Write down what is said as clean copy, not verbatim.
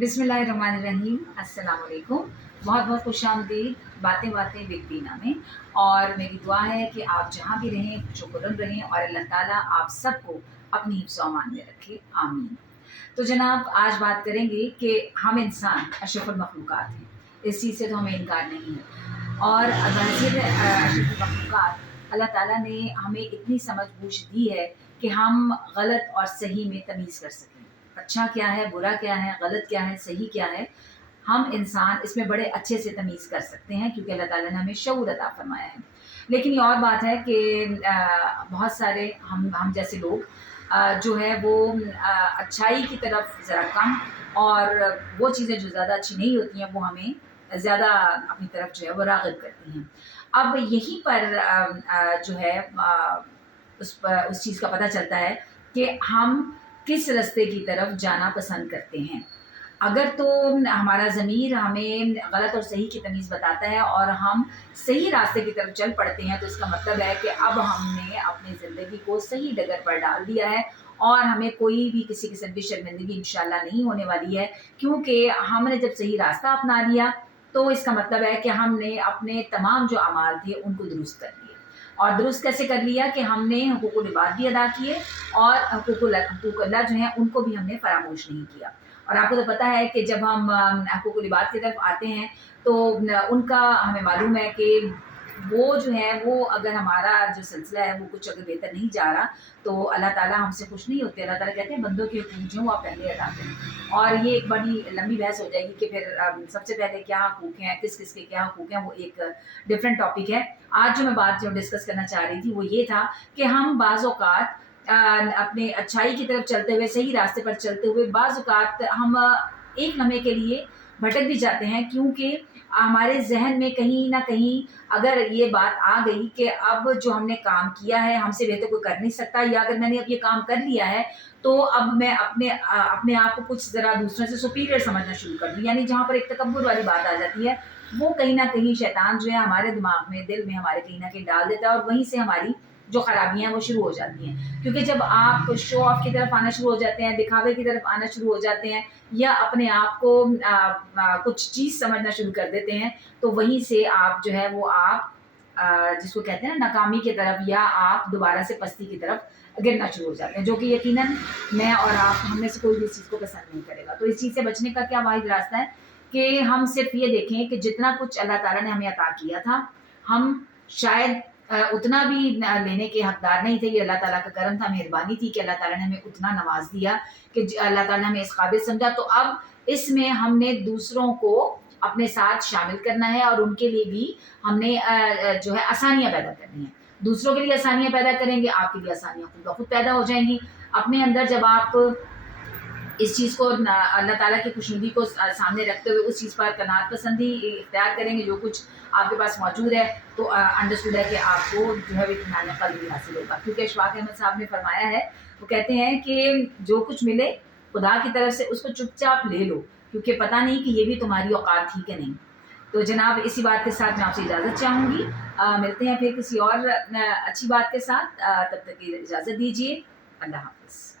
बिस्मिल्लाहिर्रहमानिर्रहीम, अस्सलाम वालेकुम। बहुत बहुत खुश आमदीद बातें बातें विद बीना में। और मेरी दुआ है कि आप जहाँ भी रहें खुशोखुर्रम रहें और अल्लाह ताला आप सबको अपनी हिफ्ज़ व अमान में रखे, आमीन। तो जनाब, आज बात करेंगे कि हम इंसान अशरफुल मखलूक़ात हैं, इस चीज़ से तो हमें इनकार नहीं है। और बहसीत अशरफुल मखलूक़ात अल्लाह ताला ने हमें इतनी समझ बूझ दी है कि हम गलत और सही में तमीज़ कर सकें। अच्छा क्या है, बुरा क्या है, गलत क्या है, सही क्या है, हम इंसान इसमें बड़े अच्छे से तमीज़ कर सकते हैं, क्योंकि अल्लाह ताला ने हमें शऊर अता फरमाया है। लेकिन ये और बात है कि बहुत सारे हम जैसे लोग जो है वो अच्छाई की तरफ ज़रा कम, और वो चीज़ें जो ज़्यादा अच्छी नहीं होती हैं वो हमें ज़्यादा अपनी तरफ जो है वो राग़िब करती हैं। अब यहीं पर जो है उस चीज़ का पता चलता है कि हम किस रास्ते की तरफ जाना पसंद करते हैं। अगर तो हमारा ज़मीर हमें गलत और सही की तमीज़ बताता है और हम सही रास्ते की तरफ चल पड़ते हैं, तो इसका मतलब है कि अब हमने अपनी ज़िंदगी को सही डगर पर डाल दिया है और हमें कोई भी किसी किस्म की शर्मिंदगी इंशाअल्लाह नहीं होने वाली है, क्योंकि हमने जब सही रास्ता अपना लिया तो इसका मतलब है कि हमने अपने तमाम जो अमाल थे उनको दुरुस्त कर लिया। और दुरुस्त कैसे कर लिया कि हमने हुकूकुल इबाद भी अदा किए और हुकूक अल्लाह जो हैं उनको भी हमने फरामोश नहीं किया। और आपको तो पता है कि जब हम हुकूकुल इबाद की तरफ आते हैं तो उनका हमें मालूम है कि वो जो है वो अगर हमारा जो सिलसिला है वो कुछ अगर बेहतर नहीं जा रहा तो अल्लाह ताला हमसे खुश नहीं होते। अल्लाह ताला कहते हैं बंदों के हुकूक जो वो आप पहले अदा करें। और ये एक बड़ी लंबी बहस हो जाएगी कि फिर सबसे पहले क्या हुकूक हैं, किस किस के क्या हुकूक हैं, वो एक डिफरेंट टॉपिक है। आज जो मैं बात जो डिस्कस करना चाह रही थी वो ये था कि हम बाज़ औक़ात अपने अच्छाई की तरफ चलते हुए, सही रास्ते पर चलते हुए बाज़ औक़ात हम एक लम्हे के लिए भटक भी जाते हैं, क्योंकि हमारे ज़हन में कहीं न कहीं अगर ये बात आ गई कि अब जो हमने काम किया है हमसे बेहतर कोई कर नहीं सकता, या अगर मैंने अब ये काम कर लिया है तो अब मैं अपने आप को कुछ ज़रा दूसरों से सुपीरियर समझना शुरू कर दूँ, यानी जहाँ पर एक तकब्बुर वाली बात आ जाती है, वो कहीं न कहीं शैतान जो है हमारे दिमाग में, दिल में हमारे कहीं न कहीं डाल देता है और वहीं से हमारी जो खराबियाँ हैं वो शुरू हो जाती हैं। क्योंकि जब आप शो ऑफ की तरफ आना शुरू हो जाते हैं, दिखावे की तरफ आना शुरू हो जाते हैं, या अपने आप को कुछ चीज़ समझना शुरू कर देते हैं, तो वहीं से आप जो है वो आप जिसको कहते हैं ना नाकामी की तरफ, या आप दोबारा से पस्ती की तरफ गिरना शुरू हो जाते हैं, जो कि यकीनन मैं और आप हम में से कोई भी इस चीज़ को पसंद नहीं करेगा। तो इस चीज़ से बचने का क्या वाहिद रास्ता है कि हम सिर्फ ये देखें कि जितना कुछ अल्लाह ताला ने हमें अता किया था, हम शायद उतना भी लेने के हकदार नहीं थे। ये अल्लाह ताला का करम था, मेहरबानी थी कि अल्लाह ताला ने हमें उतना नवाज दिया कि अल्लाह ताला ने हमें इस काबिल समझा। तो अब इसमें हमने दूसरों को अपने साथ शामिल करना है और उनके लिए भी हमने जो है आसानियाँ पैदा करनी है। दूसरों के लिए आसानियाँ पैदा करेंगे, आपके लिए आसानियाँ खुद ब खुद पैदा हो जाएंगी। अपने अंदर जब आप इस चीज़ को अल्लाह ताला की खुशनुदी को सामने रखते हुए उस चीज़ पर कनात पसंदी इख्तियार करेंगे, जो कुछ आपके पास मौजूद है, तो अंडरस्टूड है कि आपको जो है इत्मीनान क़ल्ब भी हासिल होगा। क्योंकि इशफ़ाक़ अहमद साहब ने फरमाया है, वो कहते हैं कि जो कुछ मिले खुदा की तरफ से उसको चुपचाप ले लो, क्योंकि पता नहीं कि ये भी तुम्हारी औकात थी कि नहीं। तो जनाब, इसी बात के साथ मैं आपसे इजाज़त चाहूँगी। मिलते हैं फिर किसी और अच्छी बात के साथ। तब तक की इजाज़त दीजिए। अल्लाह हाफ़िज़।